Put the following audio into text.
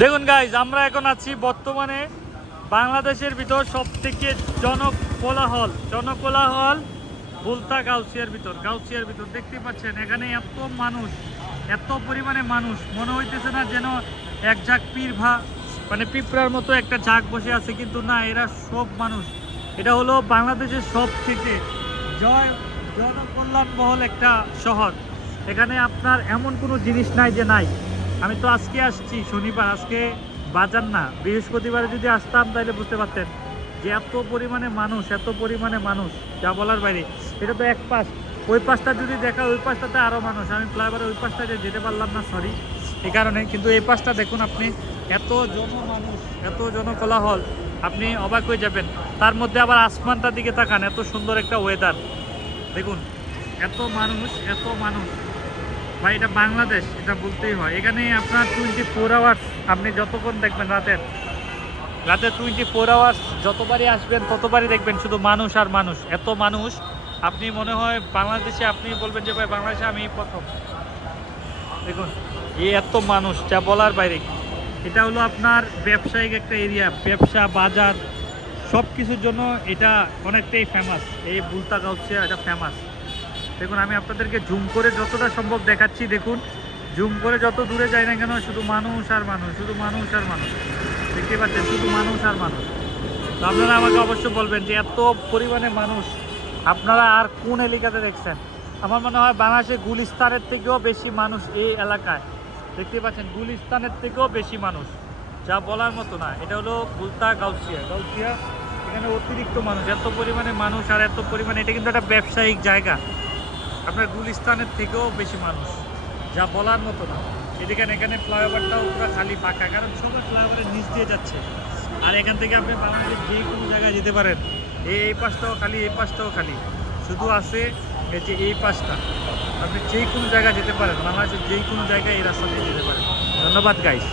দেখুন গাইজ আমরা এখন আছি বর্তমানে বাংলাদেশের ভিতর সব থেকে জনকোলাহল জনকোলাহল বুলতা গাউসিয়ার ভিতর গাউসিয়ার ভিতর। দেখতে পাচ্ছেন, এখানে এত মানুষ, এত পরিমাণে মানুষ। মনে হইতেছে না যেন এক ঝাঁক পীর ভা মানে পিঁপড়ার মতো একটা ঝাঁক বসে আছে, কিন্তু না, এরা সব মানুষ। এটা হলো বাংলাদেশের সব থেকে জয়, জনকল্যাণবহল একটা শহর। এখানে আপনার এমন কোনো জিনিস নাই যে নাই। আমি তো আজকে আসছি, শনিবার, আজকে বাজার না। বৃহস্পতিবারে যদি আসতাম তাহলে বুঝতে পারতেন যে এত পরিমাণে মানুষ, এত পরিমাণে মানুষ, যা বলার বাইরে। এটা তো এক পাশ। ওই পাশটা যদি দেখা, ওই পাশটাতে আরও মানুষ। আমি ফ্লাইওভারে ওই পাশটাতে যেতে পারলাম না সরি এই কারণে। কিন্তু এই পাশটা দেখুন আপনি, এত জন মানুষ এত জন জনকোলাহল। আপনি অবাক হয়ে যাবেন। তার মধ্যে আবার আসমানটার দিকে তাকান, এত সুন্দর একটা ওয়েদার দেখুন, এত মানুষ এত মানুষ। ভাই, এটা বাংলাদেশ, এটা বলতেই হয়। এখানে আপনার টোয়েন্টি ফোর আওয়ার্স আপনি যতক্ষণ দেখবেন রাতের রাতে টোয়েন্টি ফোর আওয়ার্স যতবারই আসবেন, ততবারই দেখবেন শুধু মানুষ আর মানুষ। এত মানুষ, আপনি মনে হয় বাংলাদেশে, আপনি বলবেন যে, ভাই, বাংলাদেশে আমি প্রথম। দেখুন এই এত মানুষ, যা বলার বাইরে। এটা হলো আপনার ব্যবসায়িক একটা এরিয়া ব্যবসা, বাজার সব কিছুর জন্য এটা অনেকটাই ফেমাস এই বুলতা গাউসিয়া এটা ফেমাস দেখুন, আমি আপনাদেরকে জুম করে যতটা সম্ভব দেখাচ্ছি, দেখুন। জুম করে যত দূরে যাই না কেন, শুধু মানুষ আর মানুষ, শুধু মানুষ আর মানুষ। দেখতে পাচ্ছেন, শুধু মানুষ আর মানুষ। তো আপনারা আমাকে অবশ্যই বলবেন যে এত পরিমাণে মানুষ, আপনারা আর কোন এলাকাতে দেখছেন? আমার মনে হয় বাংলাদেশে গুলিস্তানের থেকেও বেশি মানুষ এই এলাকায়। দেখতে পাচ্ছেন, গুলিস্তানের থেকেও বেশি মানুষ। যা বলার মতো না, এটা হলো গুলতা গাউসিয়া। গাউসিয়া, এখানে অতিরিক্ত মানুষ, এত পরিমাণে মানুষ আর এত পরিমাণে, এটা কিন্তু একটা ব্যবসায়িক জায়গা। আপনার গুলিস্তানের থেকেও বেশি মানুষ, যা বলার মতো না। এদিকে এখানে ফ্লাইওভারটাও পুরো খালি ফাঁকা, কারণ সবাই ফ্লাইওভারের নিচ দিয়ে যাচ্ছে। আর এখান থেকে আপনি বাংলাদেশের যে কোনো জায়গায় যেতে পারেন এই পাশটাও খালি, এই পাশটাও খালি। শুধু আছে এই যে এই পাশটা। আপনি যে কোনো জায়গায় যেতে পারেন, বাংলাদেশের যে কোনো জায়গায় এই রাস্তা দিয়ে যেতে পারেন। ধন্যবাদ গাইস